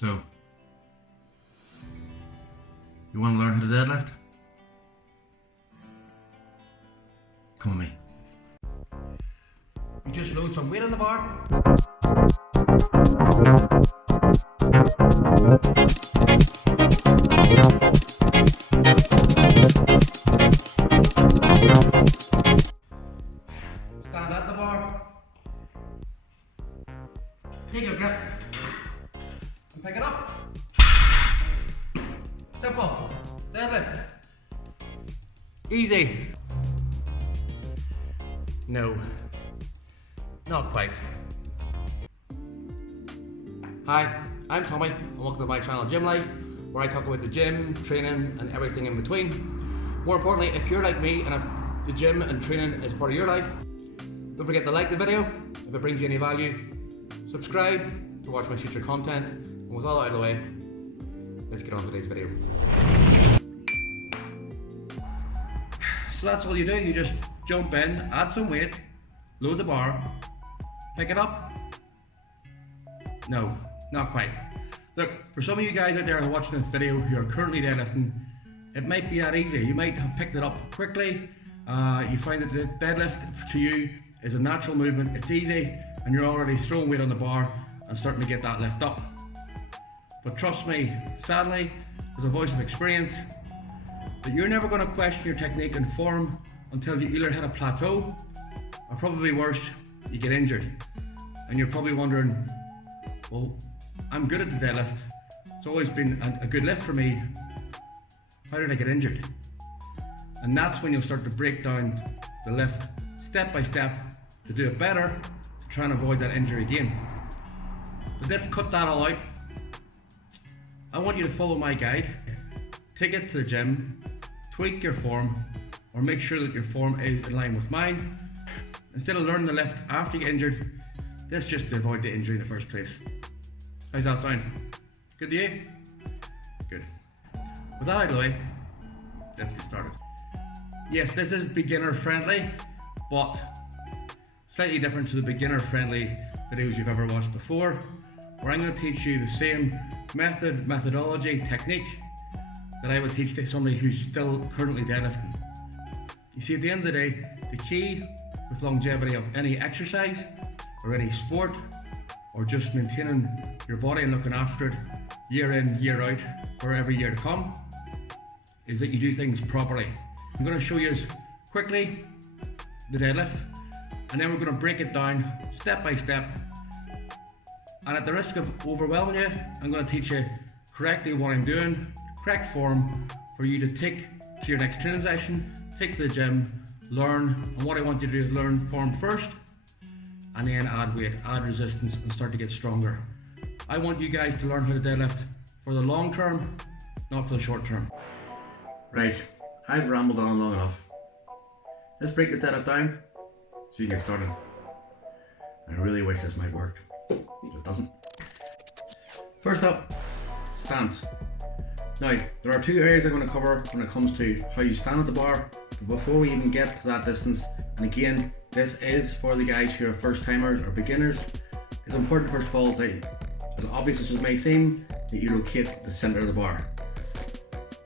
So, you want to learn how to deadlift? Come with me. You just load some weight on the bar. Stand at the bar. Take your grip and pick it up. Simple. Deadlift. Easy. No, not quite. Hi, I'm Tommy and welcome to my channel Gym Life, where I talk about the gym, training and everything in between. More importantly, if you're like me and if the gym and training is part of your life, don't forget to like the video if it brings you any value. Subscribe to watch my future content, and with all that out of the way, let's get on to today's video. So that's all you do, you just jump in, add some weight, load the bar, pick it up. No, not quite. Look, for some of you guys out there who are watching this video who are currently deadlifting, it might be that easy. You might have picked it up quickly, you find that the deadlift to you is a natural movement, it's easy, and you're already throwing weight on the bar and starting to get that lift up. But trust me, sadly, as a voice of experience, that you're never going to question your technique and form until you either hit a plateau, or probably worse, you get injured. And you're probably wondering, well, I'm good at the deadlift, it's always been a good lift for me, how did I get injured? And that's when you'll start to break down the lift step by step to do it better, to try and avoid that injury again. But let's cut that all out. I want you to follow my guide, take it to the gym, tweak your form, or make sure that your form is in line with mine. Instead of learning the lift after you get injured, that's just to avoid the injury in the first place. How's that sound? Good to you? Good. With that out of the way, let's get started. Yes, this is beginner friendly, but slightly different to the beginner friendly videos you've ever watched before, where I'm going to teach you the same methodology, technique that I would teach to somebody who's still currently deadlifting. You see, at the end of the day, the key with longevity of any exercise or any sport, or just maintaining your body and looking after it year in, year out for every year to come, is that you do things properly. I'm going to show you quickly the deadlift, and then we're going to break it down step by step. And at the risk of overwhelming you, I'm going to teach you correctly what I'm doing, correct form for you to take to your next training session, take to the gym, learn. And what I want you to do is learn form first, and then add weight, add resistance, and start to get stronger. I want you guys to learn how to deadlift for the long term, not for the short term. Right, I've rambled on long enough. Let's break this deadlift down so you can get started. I really wish this might work, but it doesn't. First up, stance. Now, there are two areas I'm going to cover when it comes to how you stand at the bar. But before we even get to that distance, and again, this is for the guys who are first timers or beginners, it's important first of all that, as obvious as it may seem, that you locate the center of the bar.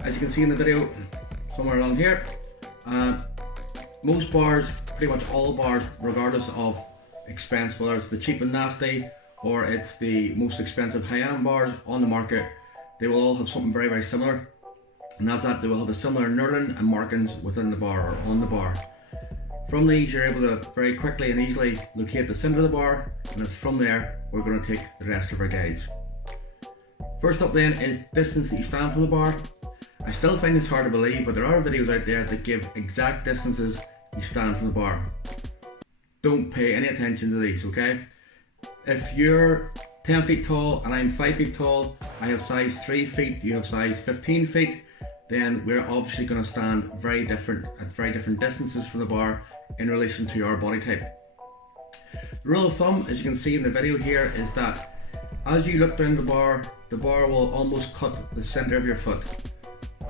As you can see in the video, somewhere along here, most bars, pretty much all bars, regardless of expense, whether it's the cheap and nasty or it's the most expensive high-end bars on the market, they will all have something very, very similar, and that's that they will have a similar knurling and markings within the bar or on the bar. From these, you're able to very quickly and easily locate the center of the bar, and it's from there we're going to take the rest of our guides. First up then is distance that you stand from the bar. I still find this hard to believe, but there are videos out there that give exact distances you stand from the bar. Don't pay any attention to these, okay? If you're 10 feet tall and I'm 5 feet tall, I have size 3 feet, you have size 15 feet, then we're obviously going to stand at very different distances from the bar in relation to our body type. The rule of thumb, as you can see in the video here, is that as you look down the bar will almost cut the center of your foot.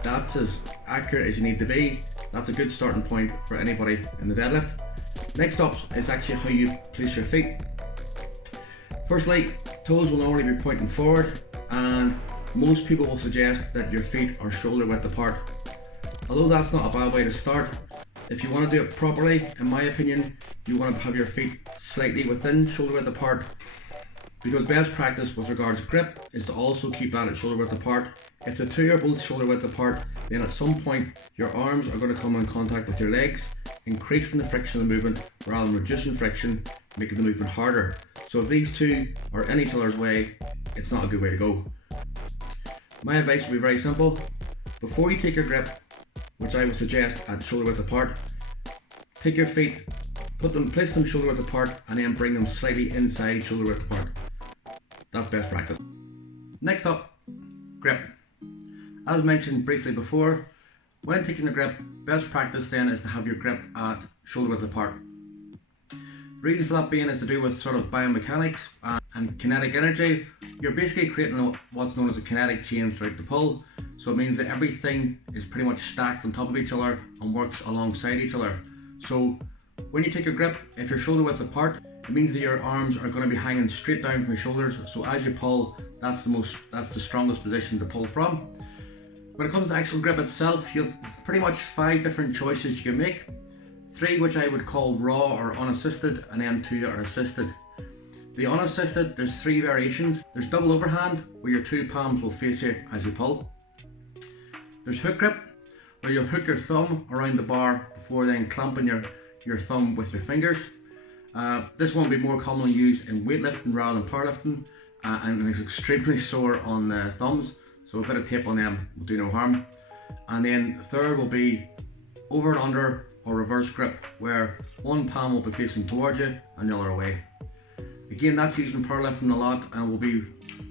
That's as accurate as you need to be. That's a good starting point for anybody in the deadlift. Next up is actually how you place your feet. Firstly, toes will normally be pointing forward, and most people will suggest that your feet are shoulder width apart. Although that's not a bad way to start, if you want to do it properly, in my opinion, you want to have your feet slightly within shoulder width apart, because best practice with regards to grip is to also keep that at shoulder width apart. If the two are both shoulder width apart, then at some point your arms are going to come in contact with your legs, increasing the friction of the movement rather than reducing friction, making the movement harder. So if these two are in each other's way, it's not a good way to go. My advice would be very simple. Before you take your grip, which I would suggest at shoulder width apart, take your feet, place them shoulder width apart, and then bring them slightly inside shoulder width apart. That's best practice. Next up, grip. As mentioned briefly before, when taking the grip, best practice then is to have your grip at shoulder width apart. The reason for that being is to do with sort of biomechanics and kinetic energy. You're basically creating what's known as a kinetic chain throughout the pull. So it means that everything is pretty much stacked on top of each other and works alongside each other. So when you take your grip, if you're shoulder width apart, it means that your arms are going to be hanging straight down from your shoulders. So as you pull, that's the strongest position to pull from. When it comes to the actual grip itself, you have pretty much 5 different choices you can make. 3 which I would call raw or unassisted, and then 2 that are assisted. The unassisted, there's 3 variations. There's double overhand, where your 2 palms will face you as you pull. There's hook grip, where you'll hook your thumb around the bar before then clamping your thumb with your fingers. This one will be more commonly used in weightlifting rather than powerlifting, and is extremely sore on the thumbs, so a bit of tape on them will do no harm. And then the third will be over and under or reverse grip, where one palm will be facing towards you and the other away. Again, that's used in powerlifting a lot and will be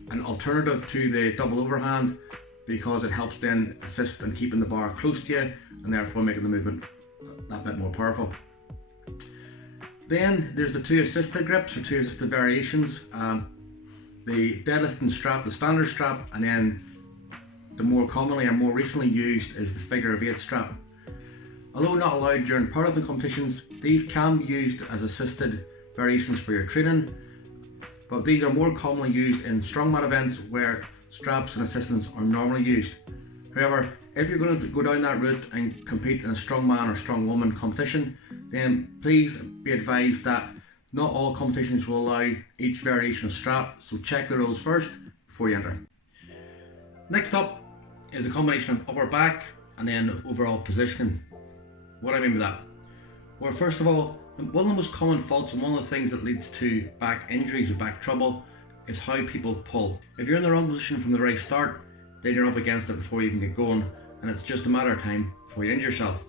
an alternative to the double overhand, because it helps then assist in keeping the bar close to you and therefore making the movement that bit more powerful. Then there's the 2 assisted grips, or 2 assisted variations. The deadlifting strap, the standard strap, and then the more commonly and more recently used is the figure of 8 strap. Although not allowed during powerlifting competitions, these can be used as assisted variations for your training, but these are more commonly used in strongman events where straps and assistance are normally used. However, if you're going to go down that route and compete in a strongman or strongwoman competition, then please be advised that not all competitions will allow each variation of strap, so check the rules first before you enter. Next up is a combination of upper back and then overall positioning. What do I mean by that? Well, first of all, one of the most common faults and one of the things that leads to back injuries or back trouble is how people pull. If you're in the wrong position from the very start, then you're up against it before you even get going, and it's just a matter of time before you injure yourself.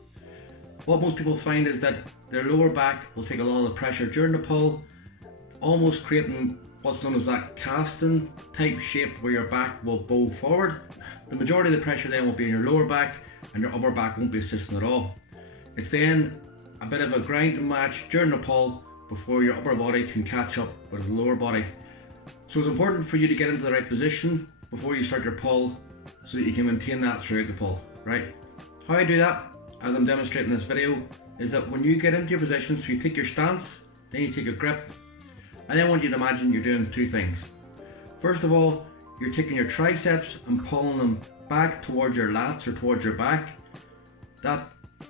What most people find is that their lower back will take a lot of the pressure during the pull, almost creating what's known as that casting type shape where your back will bow forward. The majority of the pressure then will be in your lower back, and your upper back won't be assisting at all. It's then a bit of a grind and match during the pull before your upper body can catch up with the lower body. So it's important for you to get into the right position before you start your pull so that you can maintain that throughout the pull, right? How I do that, as I'm demonstrating in this video, is that when you get into your position, so you take your stance, then you take a grip, and then I want you to imagine you're doing 2 things. First of all, you're taking your triceps and pulling them back towards your lats or towards your back. That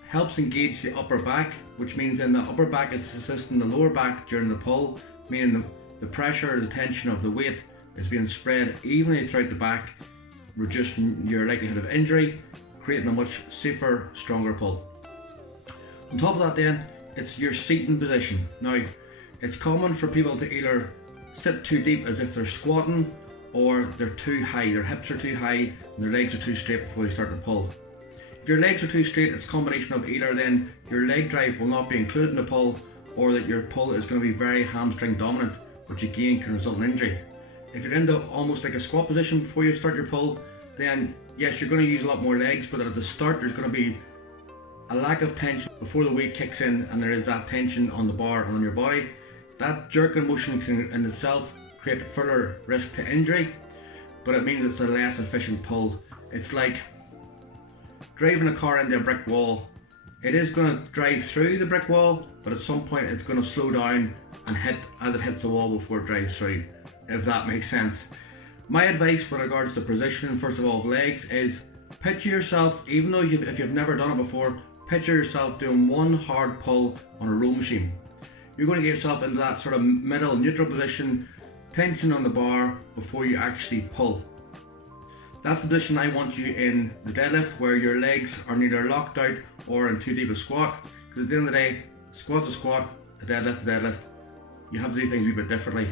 helps engage the upper back, which means then the upper back is assisting the lower back during the pull, meaning the pressure or the tension of the weight is being spread evenly throughout the back, reducing your likelihood of injury, creating a much safer, stronger pull. On top of that then, it's your seating position. Now, it's common for people to either sit too deep as if they're squatting, or they're too high, their hips are too high and their legs are too straight before they start to pull. If your legs are too straight, it's a combination of either then your leg drive will not be included in the pull, or that your pull is going to be very hamstring dominant, which again can result in injury. If you're in the almost like a squat position before you start your pull, then yes, you're going to use a lot more legs, but at the start there's going to be a lack of tension before the weight kicks in, and there is that tension on the bar and on your body. That jerking motion can in itself create further risk to injury, but it means it's a less efficient pull. It's like driving a car into a brick wall. It is going to drive through the brick wall, but at some point it's going to slow down and hit as it hits the wall before it drives through, if that makes sense. My advice with regards to positioning, first of all, of legs is picture yourself, even though if you've never done it before, picture yourself doing one hard pull on a row machine. You're going to get yourself into that sort of middle neutral position, tension on the bar before you actually pull. That's the position I want you in the deadlift, where your legs are neither locked out or in too deep a squat, because at the end of the day, squat to squat, a deadlift, you have to do things a wee bit differently.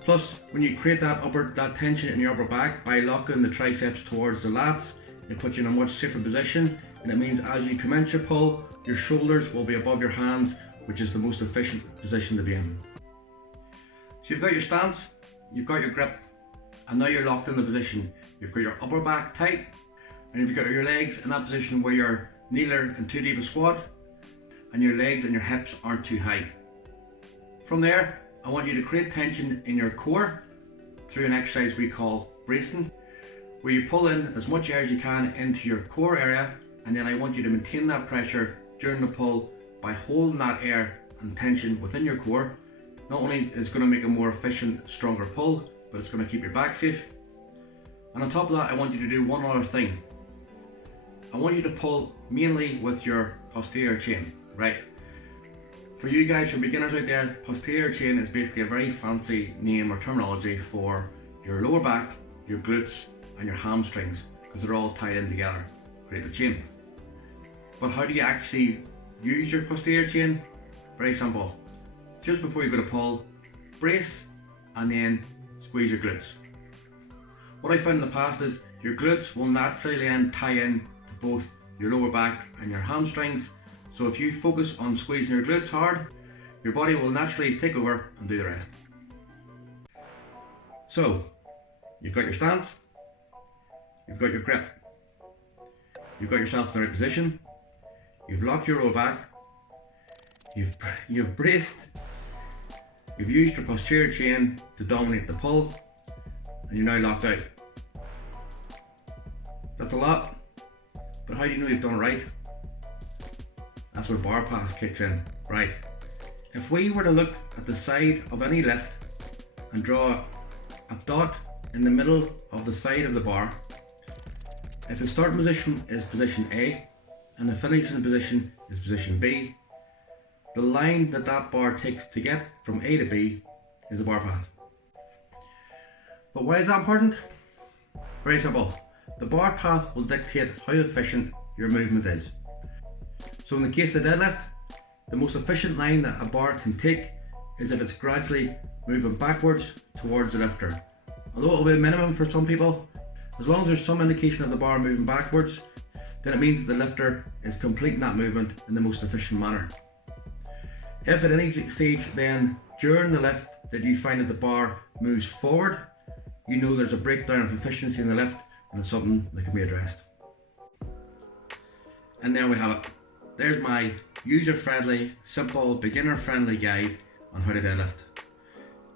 Plus, when you create that tension in your upper back by locking the triceps towards the lats, it puts you in a much safer position, and it means as you commence your pull, your shoulders will be above your hands, which is the most efficient position to be in. So you've got your stance, you've got your grip, and now you're locked in the position. You've got your upper back tight, and you've got your legs in that position where you're neither in too deep a squat, and your legs and your hips aren't too high. From there, I want you to create tension in your core through an exercise we call bracing, where you pull in as much air as you can into your core area, and then I want you to maintain that pressure during the pull by holding that air and tension within your core. Not only is it going to make a more efficient, stronger pull, but it's going to keep your back safe. And on top of that, I want you to do one other thing. I want you to pull mainly with your posterior chain, right? For you guys, for beginners out there, posterior chain is basically a very fancy name or terminology for your lower back, your glutes, and your hamstrings, because they're all tied in together, create a chain. But how do you actually use your posterior chain? Very simple. Just before you go to pull, brace and then squeeze your glutes. What I found in the past is your glutes will naturally then tie in to both your lower back and your hamstrings. So if you focus on squeezing your glutes hard, your body will naturally take over and do the rest. So, you've got your stance, you've got your grip, you've got yourself in the right position, you've locked your lower back, you've braced, you've used your posterior chain to dominate the pull, and you're now locked out. That's a lot, but how do you know you've done it right? That's where bar path kicks in, right? If we were to look at the side of any lift and draw a dot in the middle of the side of the bar, if the starting position is position A and the finishing position is position B, the line that bar takes to get from A to B is the bar path. But why is that important? Very simple. The bar path will dictate how efficient your movement is. So in the case of deadlift, the most efficient line that a bar can take is if it's gradually moving backwards towards the lifter. Although it will be a minimum for some people, as long as there's some indication of the bar moving backwards, then it means that the lifter is completing that movement in the most efficient manner. If at any stage then during the lift that you find that the bar moves forward, you know there's a breakdown of efficiency in the lift and it's something that can be addressed. And there we have it. There's my user-friendly, simple, beginner-friendly guide on how to deadlift.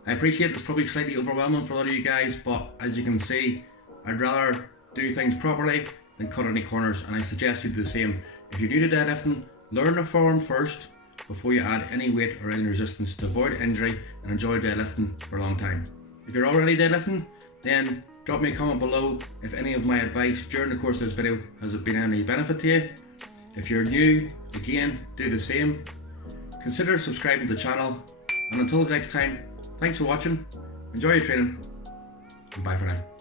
I appreciate it's probably slightly overwhelming for a lot of you guys, but as you can see, I'd rather do things properly than cut any corners, and I suggest you do the same. If you're new to deadlifting, learn the form first before you add any weight or any resistance to avoid injury and enjoy deadlifting for a long time. If you're already deadlifting, then drop me a comment below if any of my advice during the course of this video has been any benefit to you. If you're new, again, do the same. Consider subscribing to the channel, and until the next time, thanks for watching, enjoy your training, and bye for now.